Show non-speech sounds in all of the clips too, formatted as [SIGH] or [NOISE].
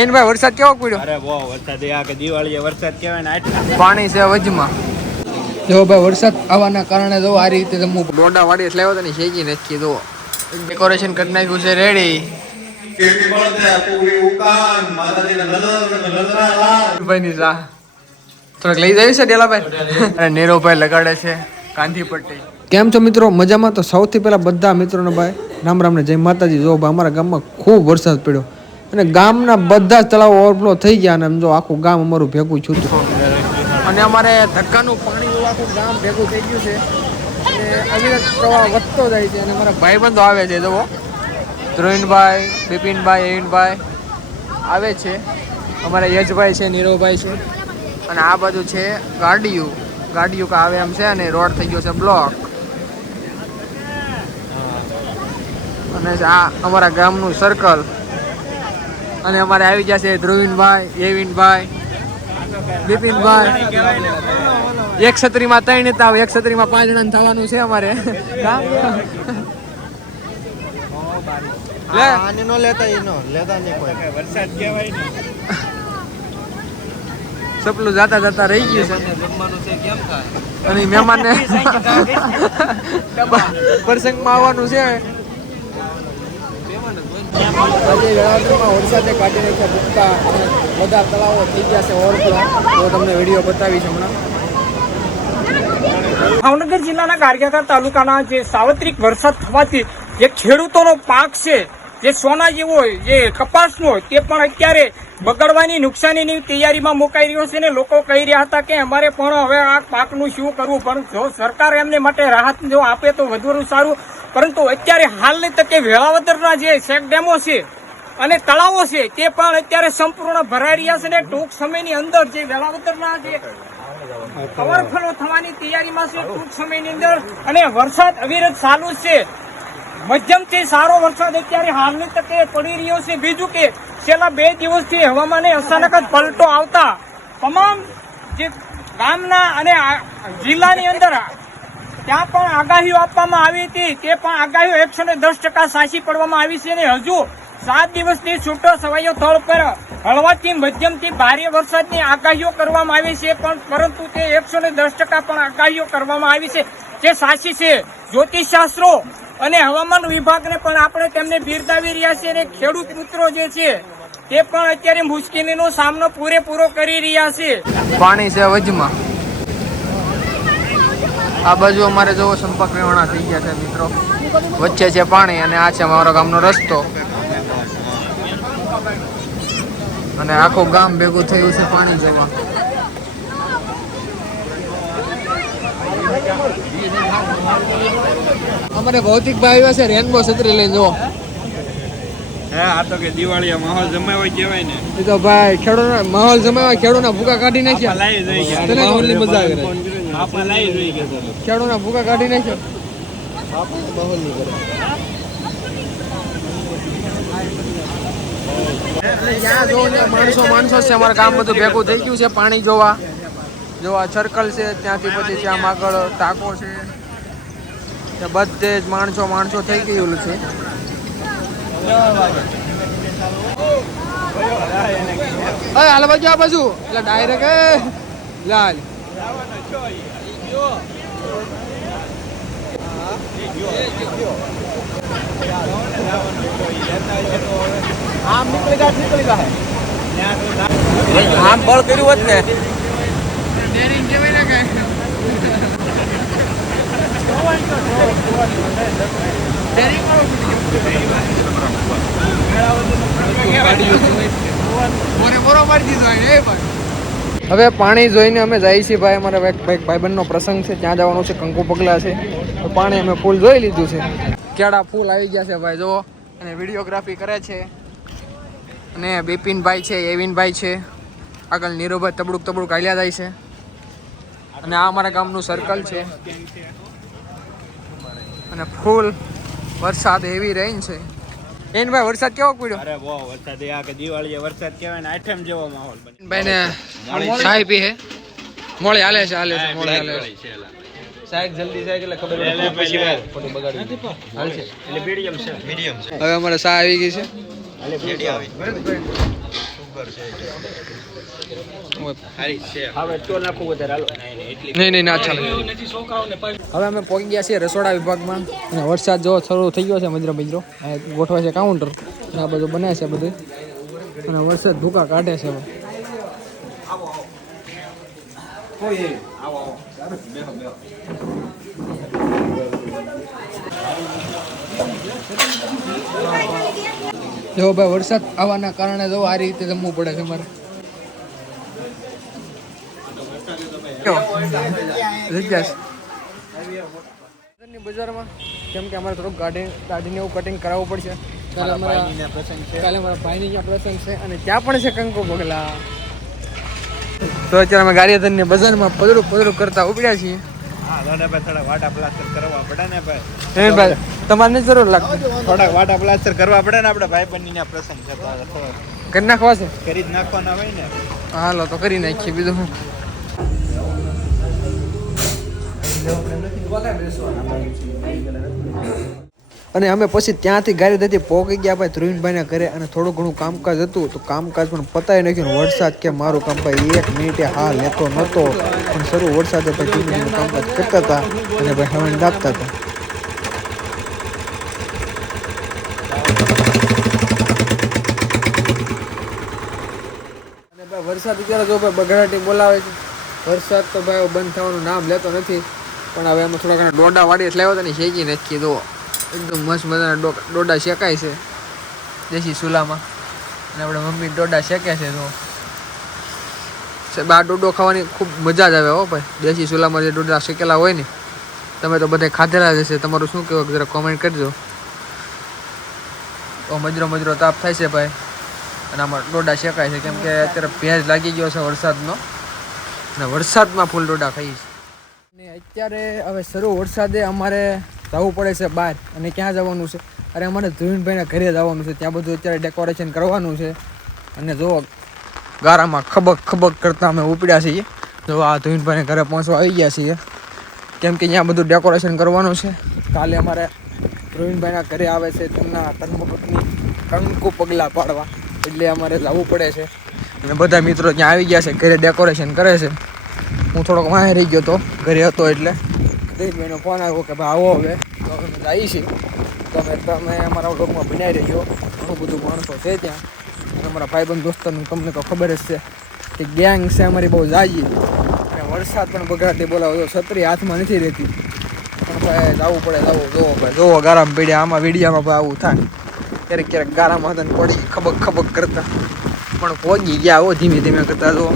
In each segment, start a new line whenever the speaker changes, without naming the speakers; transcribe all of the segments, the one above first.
N ભાઈ વરસાદ કેવો પડ્યો?
અરે બહુ વરસાદ આ કે દિવાળીએ વરસાદ કહેવાય ને આટલા.
પાણી છે વજમાં. જો ભાઈ વરસાદ આવવાના કારણે જો આ રીતે તમે ડોડા વાડી એટલે આવ્યો તો ને શેકી નથી જો ડેકોરેશન કરી નાખ્યું છે રેડી થોડાક લઈ જાય છે ડેલાભાઈ? અરે નીરવભાઈ લગાડે છે પટ્ટી કેમ છો મિત્રો? મજામાં? તો સૌથી પહેલા બધા મિત્રોને ભાઈ રામ રામને જય માતાજી. જો ભાઈ અમારા ગામમાં ખૂબ વરસાદ પડ્યો. અને ગામના બધા જ તળાવો ઓવરફ્લો થઈ ગયા અને જો આખું ગામ અમારું ભેગું છૂટ્યું અને અમારે ધક્કાનું પાણી આખું ગામ ભેગું થઈ ગયું છે. અવિરત પ્રવાહ વધતો જાય છે અને અમારા ભાઈબંધો આવે છે, જુઓ. ધ્રુવીનભાઈ, બિપિનભાઈ, એવિનભાઈ આવે છે. અમારા યજભાઈ છે, નીરવભાઈ છે. અને આ બાજુ છે ગાડીયું ગાડીયું કા આવે એમ છે અને રોડ થઈ ગયો છે બ્લોક. અને આ અમારા ગામનું સર્કલ અને અમારે આવી ગયા છે ધ્રુવીનભાઈ એવિનભાઈ બિપિનભાઈ. એક છત્રીમાં ત્રણ નેતા એક છત્રીમાં પાંચ જણા થવાનું છે અમારે.
નો
ને.
સપલું જાતા જાતા રહી ગયું છે.
અને મહેમાન થાય [LAUGHS] [LAUGHS]
પ્રસંગમાં આવવાનું છે. આજે વેળાવટરમાં વરસાદે કાઢી નાખ્યા ભૂખતા બધા તળાવો થઈ ગયા છે ઓવરફ્લો. તો તમને વીડિયો બતાવીશ હમણાં.
ભાવનગર જિલ્લાના ગારિયાધાર તાલુકાના જે સાર્વત્રિક વરસાદ થવાથી જે ખેડૂતોનો પાક છે, જે સોના જેવો જે કપાસનો તે પણ અત્યારે બગડવાની નુકસાનીની તૈયારીમાં મુકાઈ રહ્યો છે ને લોકો કહી રહ્યા હતા કે અમારે પણ હવે આ પાકનું શું કરવું? પણ જો સરકાર એમને માટે રાહત જો આપે તો વધુ સારું. પરંતુ અત્યારે હાલની તકે વેળાવદરના જે શેક ડેમો છે અને તળાવો છે, તે પણ અત્યારે સંપૂર્ણ ભરાઈ રહ્યા છે ને ટૂંક સમયની અંદર જે વેળાવદરના જે કવરફલો થવાની તૈયારીમાં છે, ટૂંક સમયની અંદર અને વરસાદ અવિરત ચાલુ છે. મધ્યમથી સારો વરસાદ અત્યારે હાલની તકે પડી રહ્યો છે. બીજું કે, છેલ્લા બે દિવસથી હવામાને અચાનક જ પલટો આવતા તમામ જે ગામના અને જિલ્લાની અંદર ત્યાં પણ આગાહીઓ આપવામાં આવી હતી, તે પણ આગાહીઓ એકસો ને દસ ટકા સાચી પડવામાં આવી છે અને હજુ સાત દિવસથી છૂટો સવાયો થળ પર હળવાથી મધ્યમથી ભારે વરસાદની આગાહીઓ કરવામાં આવી છે, પણ પરંતુ તે એકસો ને દસ ટકા પણ આગાહીઓ કરવામાં આવી છે. જે સાચી છે, જ્યોતિષશાસ્ત્રો અને હવામાન વિભાગને પણ આપણે તેમને બિરદાવી રહ્યા છીએ અને ખેડૂત મિત્રો જે છે, તે પણ અત્યારે મુશ્કેલીનો સામનો પૂરેપૂરો કરી રહ્યા છે.
પાણી છે વચમાં આ બાજુ અમારે જોવો સંપર્ક રહેવાના થઈ ગયા છે મિત્રો. વચ્ચે છે પાણી અને આ છે અમારો ગામનો રસ્તો. અને આખું ગામ ભેગું થયું છે પાણી જોવા. અમારે ભૌતિક ભાઈ આવ્યા છે રેનબો છત્રી લઈને જુઓ.
હે આ તો કે દિવાળીએ માહોલ ને.
માહોલ જમાવા ખેડૂતના ભૂકા કાઢી નાખ્યા. તને માહોલની મજા આવે.
આપા લાઈ જોઈ ગયા
ખેડૂતના ભૂકા કાઢી નાખ્યા. માણસો માણસો છે અમારા કામ બધું ભેગું થઈ ગયું છે પાણી જોવા જોવા સર્કલ છે ત્યાંથી પછી ત્યાં આગળ ટાંકો છે ત્યાં બધે જ માણસો માણસો થઈ ગયેલું છે હાલ બાજુ આ બાજુ. એટલે ડાયરેક્ટ લાલ. આમ નીકળી ગયા નીકળી ગયા
આમ બળ કર્યું હોત ને.
ડેરિંગ કહેવાય ને કે હવે પાણી જોઈને અમે જઈએ છીએ ભાઈ, અમારા ભાઈ ભાઈ ભાઈબંધનો પ્રસંગ છે, ત્યાં જવાનું છે, કંકુ પગલા છે. તો પાણી અમે ફૂલ જોઈ લીધું છે. કેળા ફૂલ આવી ગયા છે ભાઈ જો અને વિડીયોગ્રાફી કરે છે. અને બિપિનભાઈ છે, એવિનભાઈ છે. આગળ નીરુભાઈ તબડુક તબડુક હાલ્યા જાય છે. અને આ અમારા ગામનું સર્કલ છે. અને ફૂલ વરસાદ એવી રેન્જ છે. એન ભાઈ વરસાદ કેવો પડ્યો?
અરે બહુ વરસાદ આ કે દિવાળીએ વરસાદ કહેવાય ને આઠમ જેવો માહોલ બને
ભાઈ ને સાહેબ પી હે. મોળે હાલે છે હાલે છે મોળે હાલે છે
સાહેબ જલ્દી સાહેબ એટલે ખબર
પડે. પછી
ખોટું બગાડી
હાલ છે.
એટલે મીડિયમ છે.
મીડિયમ છે
હવે અમારે સા આવી ગઈ છે. નહીં નહીં ના ચાલે. હવે અમે પહોંચી ગયા છીએ રસોડા વિભાગમાં. અને વરસાદ જો શરૂ થઈ ગયો છે મજરો મજરો. આ ગોઠવાય છે કાઉન્ટર અને આ બધું બને છે બધું. અને વરસાદ ભૂકા કાઢે છે હવે. જો ભાઈ વરસાદ આવવાના કારણે જો આ રીતે જમવું પડે છે મારે. બજારમાં કેમ કે અમારે થોડુંક ગાડી ગાડીને એવું કટિંગ કરાવવું પડશે. કાલે અમારા કાલે મારા ભાઈની ત્યાં પ્રસંગ છે અને ત્યાં પણ છે કંકુ બગલા. તો અત્યારે અમે ગાડીધનને બજારમાં પદરું પદરું કરતા ઉપડ્યા છીએ.
હા થોડા વાટા પ્લાસ્ટર કરવા પડે ને ભાઈ.
એ ભાઈ તમારે જરૂર લાગતી
થોડાક વાટા પ્લાસ્ટર કરવા પડે ને આપણે ભાઈ બંને પ્રસંગ છે થોડો
કરી નાખવા છે?
કરી જ નાખવાના હોય ને.
હાલો તો કરી નાખીએ બીજું શું? અને અમે પછી ત્યાંથી ગાડી હતી પહોંચી ગયા ભાઈ ધ્રુવીનભાઈના ઘરે અને થોડું ઘણું કામકાજ હતું તો કામકાજ પણ પતાવી નાખ્યું વરસાદ કે મારું કામ ભાઈ એક મિનિટે હા લેતો નહોતો પણ શરૂ વરસાદે ભાઈ ધીમે ધીમે કામકાજ કરતા હતા અને ભાઈ હવે નાખતા હતા. અને ભાઈ વરસાદ અત્યારે જો ભાઈ બગડાટી બોલાવે છે. વરસાદ તો ભાઈ બંધ થવાનું નામ લેતો નથી. પણ હવે એમાં થોડા ઘણા ડોડા વાળી એટલે આવ્યો ને શેકી નાખીએ તો એકદમ મસ્ત મજાના ડોડા શેકાય છે. દેશી ચૂલામાં. અને આપણે મમ્મી ડોડા શેકે છે તો. બહાર ડોડો ખાવાની ખૂબ મજા જ આવે હો ભાઈ. દેશી ચૂલામાં જે ડોડા શેકેલા હોય ને, તમે તો બધા ખાધેલા જ હશે. તમારું શું કહેવું જરા કોમેન્ટ કરજો. તો મજરો મજરો તાપ થાય છે ભાઈ. અને આમાં ડોડા શેકાય છે. કેમ કે અત્યારે ભેજ લાગી ગયો છે વરસાદનો. અને વરસાદમાં ફૂલ ડોડા ખાઈ છે. ને અત્યારે હવે શરૂ વરસાદે અમારે જવું પડે છે બહાર. અને ક્યાં જવાનું છે? અરે અમારે ધ્રુવીનભાઈના ઘરે જવાનું છે. ત્યાં બધું અત્યારે ડેકોરેશન કરવાનું છે. અને જો ગારામાં ખબક ખબક કરતા અમે ઉપડ્યા છીએ. જો આ ધ્રુવીનભાઈને ઘરે પહોંચવા આવી ગયા છીએ. કેમ કે ત્યાં બધું ડેકોરેશન કરવાનું છે. કાલે અમારે પ્રવીણભાઈના ઘરે આવે છે તેમના ધર્મપત્ની કંકુ પગલાં પાડવા. એટલે અમારે જવું પડે છે. અને બધા મિત્રો ત્યાં આવી ગયા છે, ઘરે ડેકોરેશન કરે છે. હું થોડોક વાંહે રહી ગયો તો, ઘરે હતો એટલે. દેવભાઈનો ફોન આવ્યો કે ભાઈ આવો હવે. તો અમે જઈએ છીએ. તમે તમે અમારા વ્લોગમાં બનાવી રહ્યો ઘણું બધું માણસો છે ત્યાં. અમારા ભાઈબંધ દોસ્તોનું તમને તો ખબર જ છે કે ગેંગ છે, અમારી બહુ જાજી. અને વરસાદ પણ બગાડતી બોલાવો છત્રી હાથમાં નથી રહેતી. ભાઈ જવું પડે, જવું, જોવો ભાઈ, જોવો ગારામાં પડ્યા, આમાં વીડિયામાં ભાઈ આવું થાય. ક્યારેક ક્યારેક ગારામાં હતા પડી ખબક ખબક કરતા. પણ પહોંચી ગયા હો ધીમે ધીમે કરતા, જો.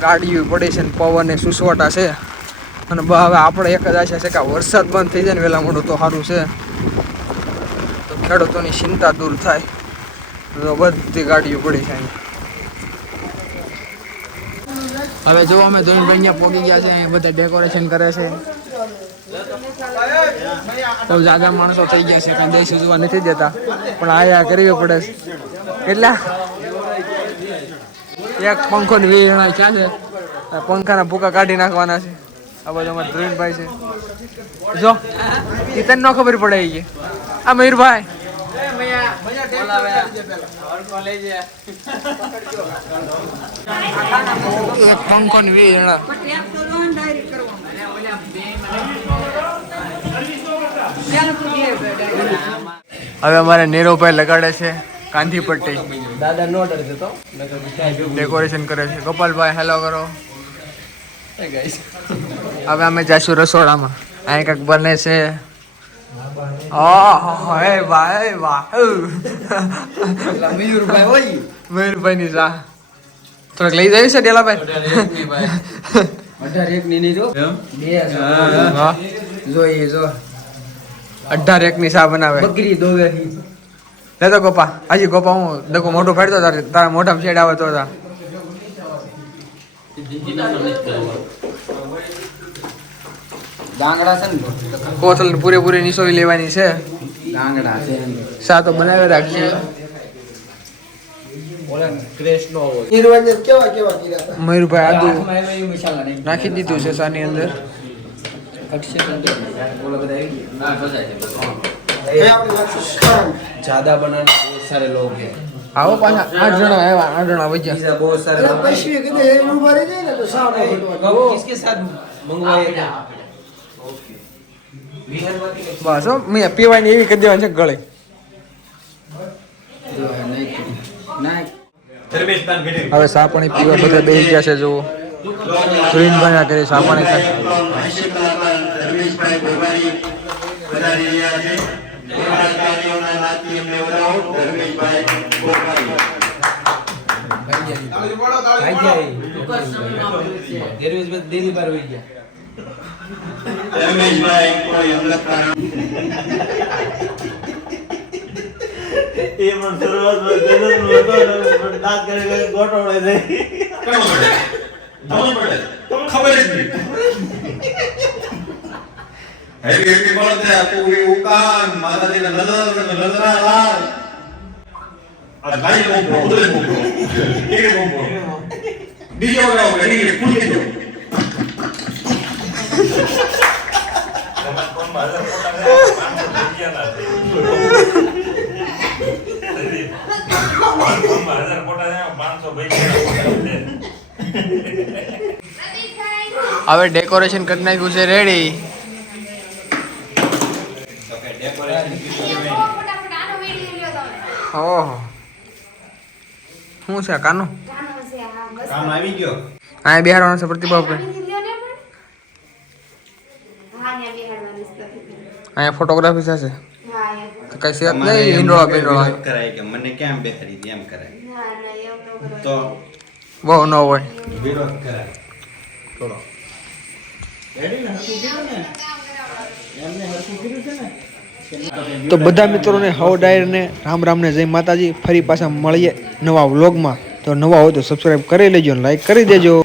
ગાડીઓ પડે છે ને પવન સુસવાટા છે. અને હવે આપણે એક જ આશા છે કે વરસાદ બંધ થઈ જાય ને વહેલા મોડું તો સારું છે. તો ખેડૂતોની ચિંતા દૂર થાય. તો બધી ગાડીઓ પડી છે હવે જો અમે ધોનભાઈ પહોંચી ગયા છે બધા ડેકોરેશન કરે છે. તો જાજા માણસો થઈ ગયા છે, કાંઈ દેશ જોવા નથી દેતા. પણ આયા કરવી પડે કેટલા? એક પંખો ને વીસ જણા ક્યાં છે? પંખાના ભૂકા કાઢી નાખવાના છે. આ બધા અમારા ધ્રુવીનભાઈ છે. જો એ તને ન ખબર પડે એ આ મયુરભાઈ. એક પંખો ને વીસ જણા. હવે અમારે નીરવભાઈ લગાડે છે કાંધી પટ્ટી
દાદા નો ડર જતો
ડેકોરેશન કરે છે. ગોપાલભાઈ હેલો કરો. હવે અમે જઈશું રસોડામાં. અહીં કંઈક બને છે.
મયુરભાઈ
ની સા થોડાક લઈ જાય છે ડેલાભાઈ
અઢાર એક ની જો બે
હા
જોઈએ જો
અઢાર એક ની શાહ બનાવે.
બકરી દોવે
લે તો ગોપા હાજી ગોપા હું ડકો મોઢું ફાડતો તારે તારા મોઢામાં શેડ આવે તો તા.
ડાંગડા છે ને
કોથલ પૂરેપૂરી નિસોવી લેવાની છે.
સા છે.
તો બનાવી રાખીએ
નિર્વાચન કેવા કેવા કર્યા
મયુરભાઈ આદુ. નાખી દીધું. છે સાની અંદર.
જ્યાદા બનાના
આવો પાછા આઠ જણા આઠ જણા વચ્ચે
જાય ને તો
સાવ કિસકે મેં પીવાની એવી કરી દેવાની છે ગળે. હવે સાપણી પીવા બધા બે ગયા છે જુઓ. સુઈન ભાયા કરે
સાપણી ધર્મેશભાઈ કોઈ હમલત
એ પણ શરૂઆતમાં જન્મ હતો ને પણ દાંત કરી કરી ગોટોળે નહીં
ખબર જ નહીં. હેપી હેપી બર્થડે પૂરી ઉકાન માતાજીના નજર નજરા લાલ આ લાઈ બોમ્બો ઉદરે બોમ્બો એક બોમ્બો બીજો ગાવ ગડી પૂરી [LAUGHS]
હવે ડેકોરેશન કરી નાખ્યું છે રેડી ઓહો. શું છે, કાનો?
કામ આવી ગયો
અહીંયા બિહારવાનો છે પ્રતિભાભાઈ અહીંયા ફોટોગ્રાફી થશે કઈ જ નહીં હિંડોળા બિંડોળા
કરાય કે મને કેમ બેહારી દે એમ કરાય. તો
બહુ ન હોય.
વિરોધ કરાય. થોડો.
તો બધા મિત્રોને હવ ડાયરને રામ રામને જય માતાજી. ફરી પાછા મળીએ નવા વ્લોગમાં. તો નવા હોય તો સબસ્ક્રાઈબ કરી લેજો લાઈક કરી દેજો.